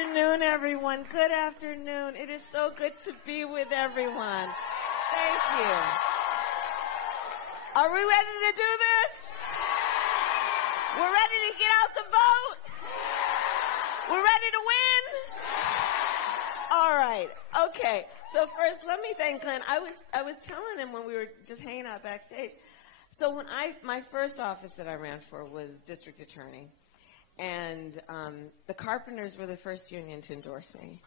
afternoon, everyone. Good afternoon. It is so good to be with everyone. Thank you. Are we ready to do this? We're ready to get out the vote? We're ready to win? All right. Okay. So first, let me thank Glenn. I was telling him when we were just hanging out backstage. So when my first office that I ran for was district attorney. And the carpenters were the first union to endorse me.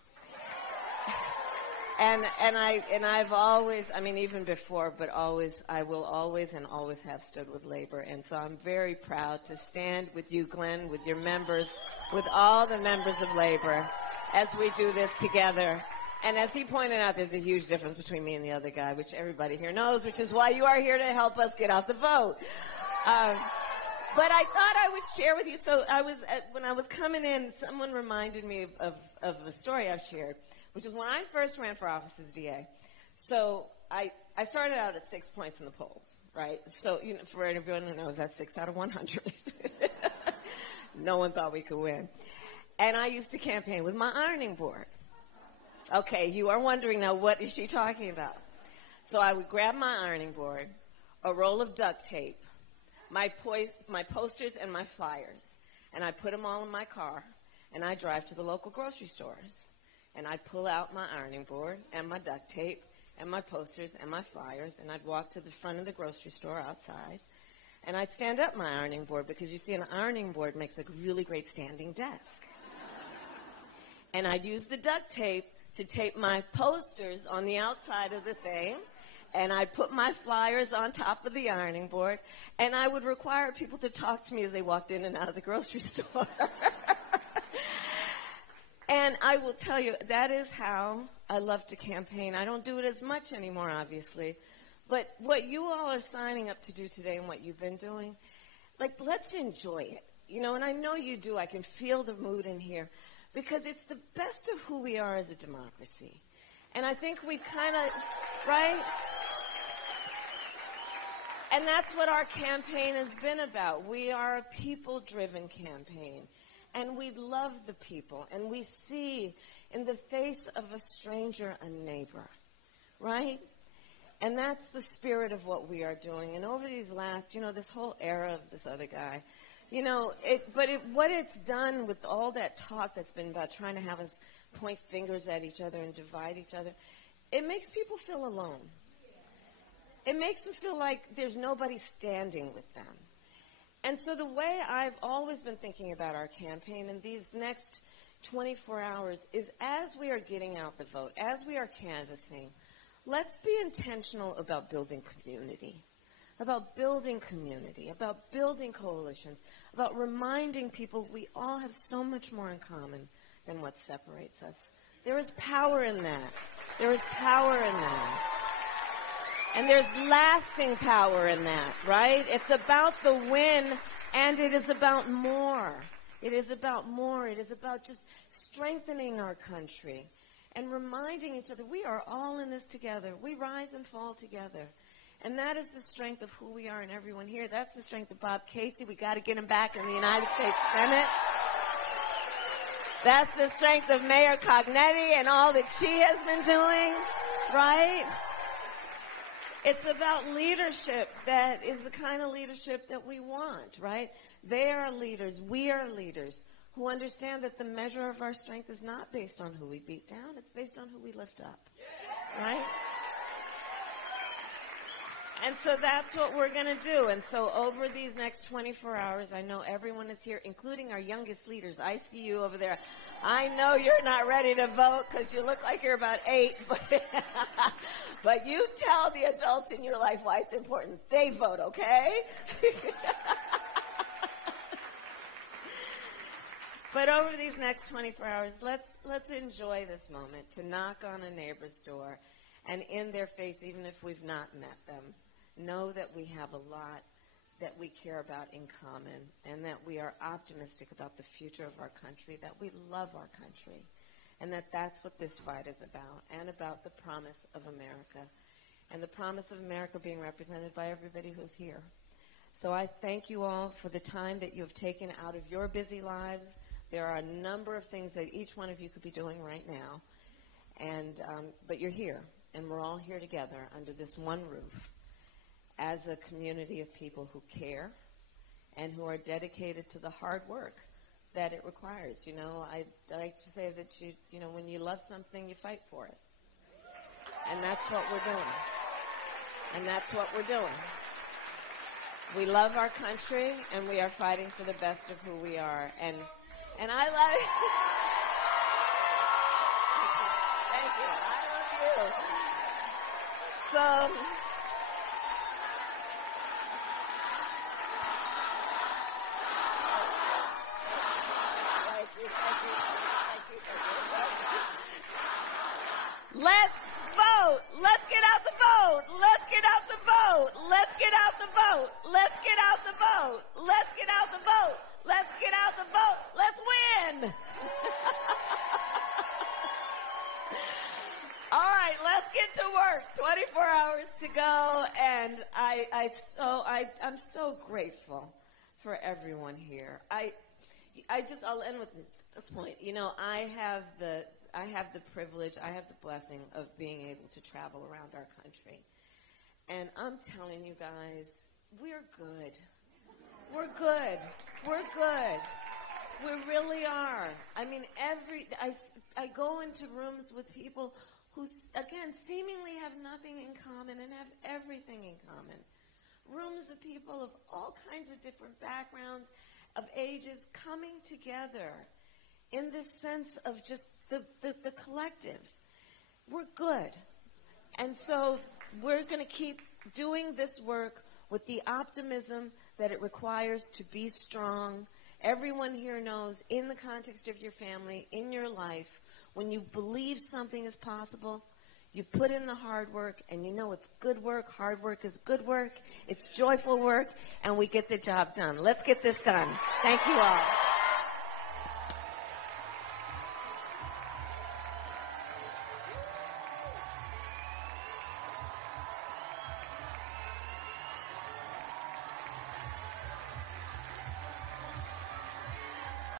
and I've always, I mean, even before, but always, I will always and always have stood with labor. And so I'm very proud to stand with you, Glenn, with your members, with all the members of labor as we do this together. And as he pointed out, there's a huge difference between me and the other guy, which everybody here knows, which is why you are here to help us get out the vote. But I thought I would share with you. So when I was coming in, someone reminded me of a story I've shared, which is when I first ran for office as DA. So I started out at 6 points in the polls, right? So for everyone who knows, that's 6 out of 100. No one thought we could win. And I used to campaign with my ironing board. Okay, you are wondering now, what is she talking about? So I would grab my ironing board, a roll of duct tape, my posters and my flyers, and I put them all in my car, and I drive to the local grocery stores, and I'd pull out my ironing board and my duct tape and my posters and my flyers, and I'd walk to the front of the grocery store outside, and I'd stand up my ironing board, because you see, an ironing board makes a really great standing desk. And I'd use the duct tape to tape my posters on the outside of the thing, and I'd put my flyers on top of the ironing board, and I would require people to talk to me as they walked in and out of the grocery store. And I will tell you, that is how I love to campaign. I don't do it as much anymore, obviously. But what you all are signing up to do today and what you've been doing, like, let's enjoy it. And I know you do. I can feel the mood in here, because it's the best of who we are as a democracy. And I think we've kind of, right? And that's what our campaign has been about. We are a people-driven campaign, and we love the people, and we see in the face of a stranger a neighbor, right? And that's the spirit of what we are doing. And over these last, this whole era of this other guy, what it's done with all that talk that's been about trying to have us point fingers at each other and divide each other, it makes people feel alone. It makes them feel like there's nobody standing with them. And so the way I've always been thinking about our campaign in these next 24 hours is, as we are getting out the vote, as we are canvassing, let's be intentional about building community, about building coalitions, about reminding people we all have so much more in common than what separates us. There is power in that. There is power in that. And there's lasting power in that, right? It's about the win, and it is about more. It is about more. It is about just strengthening our country and reminding each other we are all in this together. We rise and fall together. And that is the strength of who we are and everyone here. That's the strength of Bob Casey. We got to get him back in the United States Senate. That's the strength of Mayor Cognetti and all that she has been doing, right? It's about leadership that is the kind of leadership that we want, right? They are leaders. We are leaders who understand that the measure of our strength is not based on who we beat down. It's based on who we lift up, right? And so that's what we're going to do. And so over these next 24 hours, I know everyone is here, including our youngest leaders. I see you over there. I know you're not ready to vote because you look like you're about 8. But you tell the adults in your life why it's important. They vote, okay? But over these next 24 hours, let's enjoy this moment to knock on a neighbor's door and in their face, even if we've not met them, know that we have a lot that we care about in common, and that we are optimistic about the future of our country, that we love our country, and that's what this fight is about, and about the promise of America, and the promise of America being represented by everybody who's here. So I thank you all for the time that you have taken out of your busy lives, There are a number of things that each one of you could be doing right now, and but you're here, and we're all here together under this one roof as a community of people who care and who are dedicated to the hard work that it requires. You know, I like to say that you know, when you love something, you fight for it. And that's what we're doing. And that's what we're doing. We love our country, and we are fighting for the best of who we are. And I love it. Thank you. I love you. So, let's vote. Let's get out the vote. Let's get out the vote. Let's get out the vote. Let's get out the vote. Let's get out the vote. Let's get out the vote. Let's win. All right, let's get to work. 24 hours to go, and I'm so grateful for everyone here. I'll end with this point. You know, I have the privilege, I have the blessing of being able to travel around our country. And I'm telling you guys, we're good. We're good. We're good. We really are. I mean, I go into rooms with people who, again, seemingly have nothing in common and have everything in common. Rooms of people of all kinds of different backgrounds, of ages, coming together in this sense of just the collective. We're good. And so we're going to keep doing this work with the optimism that it requires to be strong. Everyone here knows, in the context of your family, in your life, when you believe something is possible, you put in the hard work, and you know it's good work. Hard work is good work. It's joyful work, and we get the job done. Let's get this done. Thank you all.